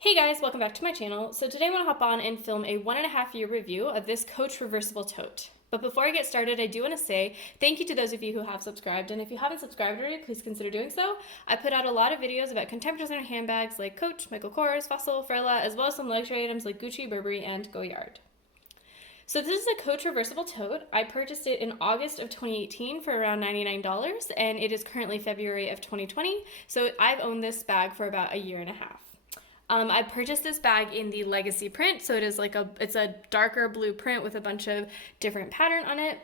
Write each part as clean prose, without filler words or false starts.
Hey guys, welcome back to my channel. So today I want to hop on and film a 1.5 year review of this Coach Reversible Tote. But before I get started, I do want to say thank you to those of you who have subscribed, and if you haven't subscribed already, please consider doing so. I put out a lot of videos about contemporary designer handbags like Coach, Michael Kors, Fossil, Frela, as well as some luxury items like Gucci, Burberry, and Goyard. So this is a Coach Reversible Tote. I purchased it in August of 2018 for around $99, and it is currently February of 2020, so I've owned this bag for about a year and a half. I purchased this bag in the legacy print, so it's a darker blue print with a bunch of different pattern on it.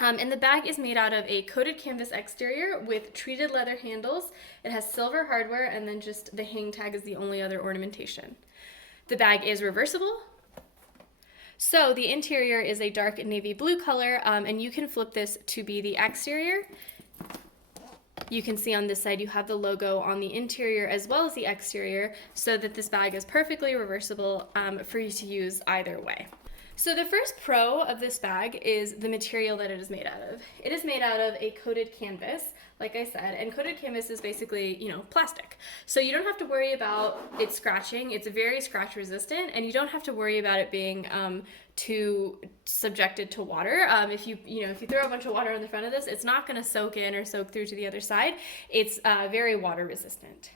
And the bag is made out of a coated canvas exterior with treated leather handles. It has silver hardware, and then just the hang tag is the only other ornamentation. The bag is reversible. So the interior is a dark navy blue color, and you can flip this to be the exterior. You can see on this side you have the logo on the interior as well as the exterior, so that this bag is perfectly reversible for you to use either way. So the first pro of this bag is the material that it is made out of. It is made out of a coated canvas, like I said, and coated canvas is basically, plastic. So you don't have to worry about it scratching. It's very scratch resistant, and you don't have to worry about it being too subjected to water. If you throw a bunch of water on the front of this, it's not going to soak in or soak through to the other side. It's very water resistant.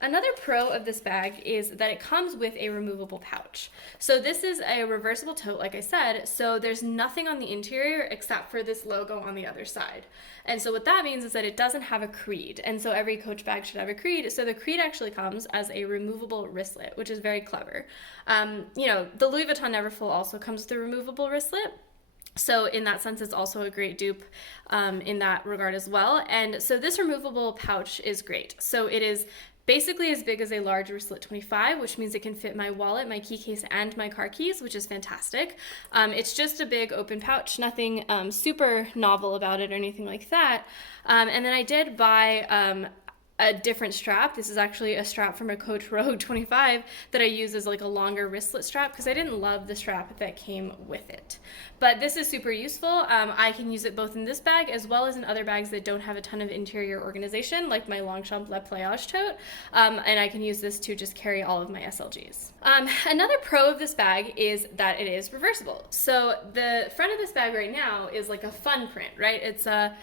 Another pro of this bag is that it comes with a removable pouch. So this is a reversible tote, like I said, so there's nothing on the interior except for this logo on the other side. And so what that means is that it doesn't have a creed, and so every Coach bag should have a creed. So the creed actually comes as a removable wristlet, which is very clever. The Louis Vuitton Neverfull also comes with a removable wristlet. So in that sense, it's also a great dupe in that regard as well. And so this removable pouch is great. So it is basically as big as a large wristlet 25, which means it can fit my wallet, my key case, and my car keys, which is fantastic. It's just a big open pouch, nothing super novel about it or anything like that. And then I did buy a different strap. This is actually a strap from a Coach Rogue 25 that I use as like a longer wristlet strap because I didn't love the strap that came with it. But this is super useful. I can use it both in this bag as well as in other bags that don't have a ton of interior organization, like my Longchamp Le Playage tote. And I can use this to just carry all of my SLGs. Another pro of this bag is that it is reversible. So the front of this bag right now is like a fun print, right? It's a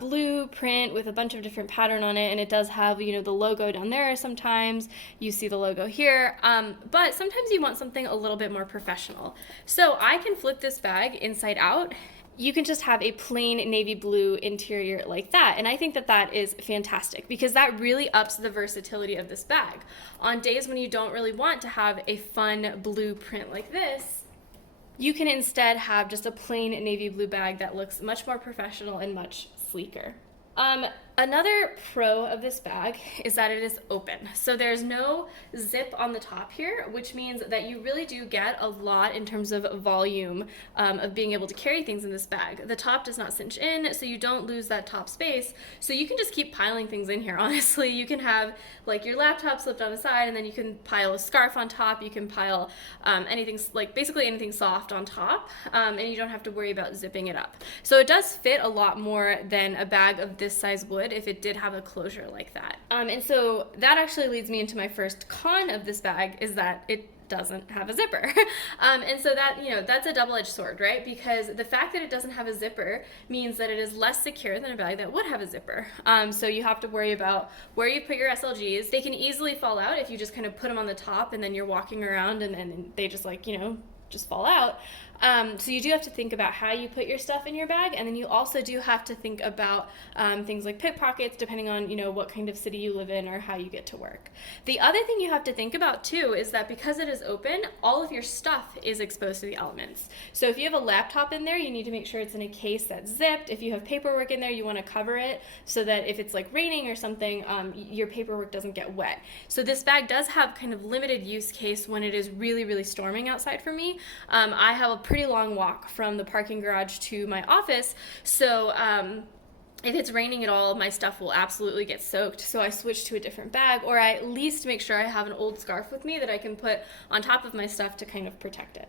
blue print with a bunch of different pattern on it, and it does have the logo down there. Sometimes you see the logo here, but sometimes you want something a little bit more professional. So I can flip this bag inside out. You can just have a plain navy blue interior like that, and I think that that is fantastic because that really ups the versatility of this bag. On days when you don't really want to have a fun blue print like this, you can instead have just a plain navy blue bag that looks much more professional and much sleeker. Another pro of this bag is that it is open. So there's no zip on the top here, which means that you really do get a lot in terms of volume of being able to carry things in this bag. The top does not cinch in, so you don't lose that top space. So you can just keep piling things in here, honestly. You can have like your laptop slipped on the side, and then you can pile a scarf on top. You can pile anything, like basically anything soft on top, and you don't have to worry about zipping it up. So it does fit a lot more than a bag of this size would if it did have a closure like that. And so that actually leads me into my first con of this bag, is that it doesn't have a zipper. And so that, that's a double-edged sword, right? Because the fact that it doesn't have a zipper means that it is less secure than a bag that would have a zipper. So you have to worry about where you put your SLGs. They can easily fall out if you just kind of put them on the top and then you're walking around and then they just just fall out. So you do have to think about how you put your stuff in your bag, and then you also do have to think about things like pickpockets, depending on what kind of city you live in or how you get to work. The other thing you have to think about too is that because it is open, all of your stuff is exposed to the elements. So if you have a laptop in there, you need to make sure it's in a case that's zipped. If you have paperwork in there, you want to cover it so that if it's like raining or something, your paperwork doesn't get wet. So this bag does have kind of limited use case when it is really, really storming outside for me. I have a pretty long walk from the parking garage to my office, so if it's raining at all, my stuff will absolutely get soaked, so I switch to a different bag, or I at least make sure I have an old scarf with me that I can put on top of my stuff to kind of protect it.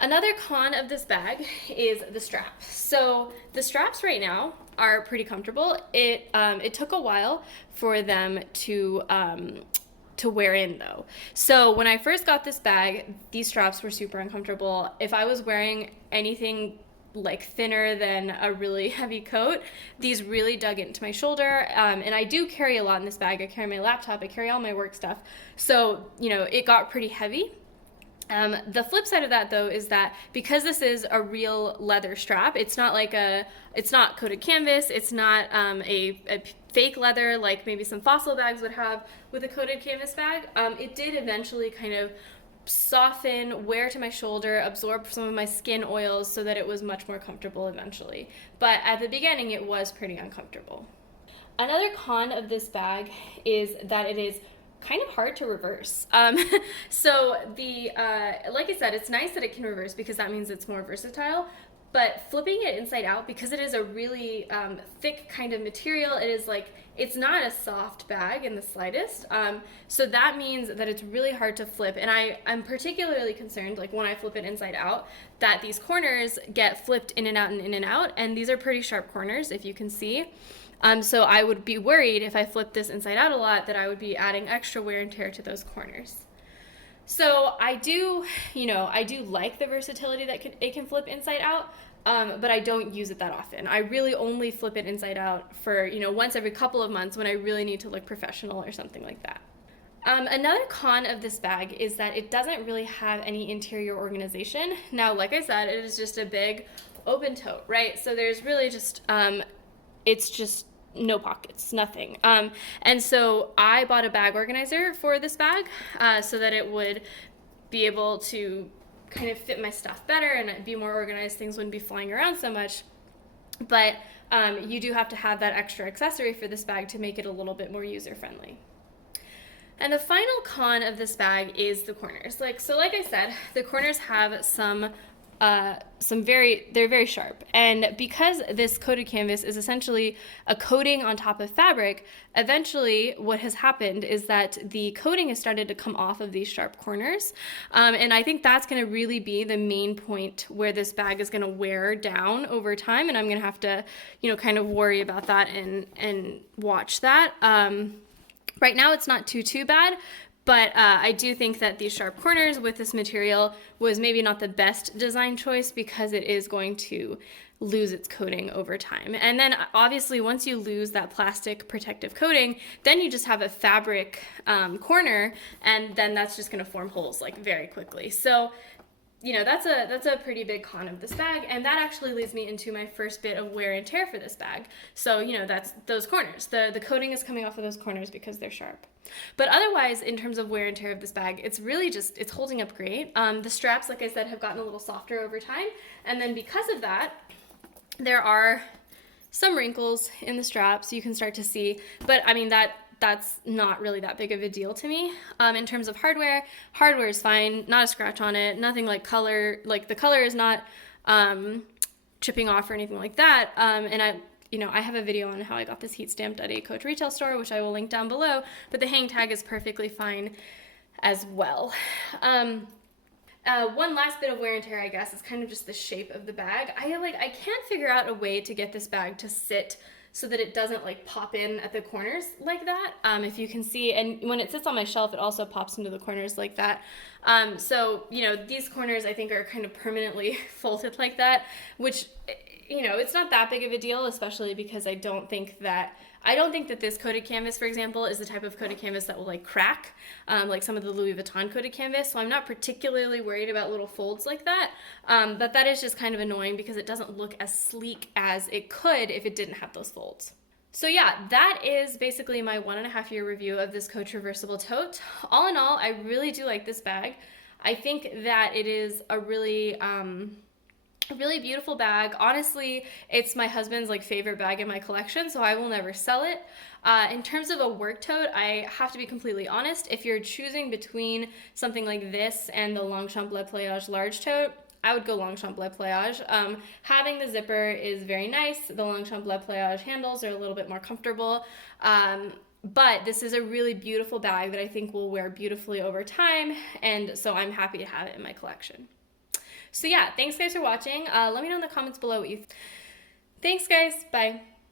Another con of this bag is the strap. So the straps right now are pretty comfortable. It took a while for them to to wear in though. So when I first got this bag, these straps were super uncomfortable. If I was wearing anything like thinner than a really heavy coat, these really dug into my shoulder. And I do carry a lot in this bag. I carry my laptop, I carry all my work stuff. So, you know, it got pretty heavy. The flip side of that though is that because this is a real leather strap, it's not coated canvas, it's not a fake leather like maybe some Fossil bags would have with a coated canvas bag. It did eventually kind of soften, wear to my shoulder, absorb some of my skin oils so that it was much more comfortable eventually. But at the beginning it was pretty uncomfortable. Another con of this bag is that it is kind of hard to reverse. So like I said, it's nice that it can reverse because that means it's more versatile, but flipping it inside out, because it is a really thick kind of material, it's not a soft bag in the slightest. So that means that it's really hard to flip. And I'm particularly concerned, like when I flip it inside out, that these corners get flipped in and out and in and out. And these are pretty sharp corners, if you can see. So I would be worried if I flipped this inside out a lot that I would be adding extra wear and tear to those corners. So I do like the versatility that it can flip inside out, but I don't use it that often. I really only flip it inside out for, once every couple of months when I really need to look professional or something like that. Another con of this bag is that it doesn't really have any interior organization. Now, like I said, it is just a big open tote, right? So there's really just, it's just no pockets, nothing. And so I bought a bag organizer for this bag so that it would be able to kind of fit my stuff better and be more organized. Things wouldn't be flying around so much. But you do have to have that extra accessory for this bag to make it a little bit more user-friendly. And the final con of this bag is the corners. Like I said, the corners have they're very sharp, and because this coated canvas is essentially a coating on top of fabric, eventually what has happened is that the coating has started to come off of these sharp corners, and I think that's going to really be the main point where this bag is going to wear down over time, and I'm going to have to kind of worry about that and watch that. Right now it's not too bad. But I do think that these sharp corners with this material was maybe not the best design choice because it is going to lose its coating over time. And then obviously once you lose that plastic protective coating, then you just have a fabric corner, and then that's just going to form holes like very quickly. So that's a pretty big con of this bag, and that actually leads me into my first bit of wear and tear for this bag. So, that's those corners. The coating is coming off of those corners because they're sharp. But otherwise, in terms of wear and tear of this bag, it's really it's holding up great. The straps, like I said, have gotten a little softer over time, and then because of that, there are some wrinkles in the straps you can start to see, but I mean that's not really that big of a deal to me. In terms of hardware is fine, not a scratch on it, nothing like color, like the color is not chipping off or anything like that. And I have a video on how I got this heat stamped at a Coach retail store, which I will link down below, but the hang tag is perfectly fine as well. One last bit of wear and tear, I guess, is kind of just the shape of the bag. I can't figure out a way to get this bag to sit so that it doesn't pop in at the corners like that, if you can see. And when it sits on my shelf, it also pops into the corners like that. So, these corners I think are kind of permanently folded like that, which, it's not that big of a deal, especially because I don't think that this coated canvas, for example, is the type of coated canvas that will crack, like some of the Louis Vuitton coated canvas. So I'm not particularly worried about little folds like that. But that is just kind of annoying because it doesn't look as sleek as it could if it didn't have those folds. So yeah, that is basically my 1.5 year review of this Coach Reversible Tote. All in all, I really do like this bag. I think that it is a really beautiful bag. Honestly, it's my husband's favorite bag in my collection, so I will never sell it. In terms of a work tote, I have to be completely honest. If you're choosing between something like this and the Longchamp Le Pliage large tote, I would go Longchamp Le Pliage. Having the zipper is very nice. The Longchamp Le Pliage handles are a little bit more comfortable. But this is a really beautiful bag that I think will wear beautifully over time, and so I'm happy to have it in my collection. So yeah, thanks guys for watching. Let me know in the comments below what you think. Thanks guys, bye.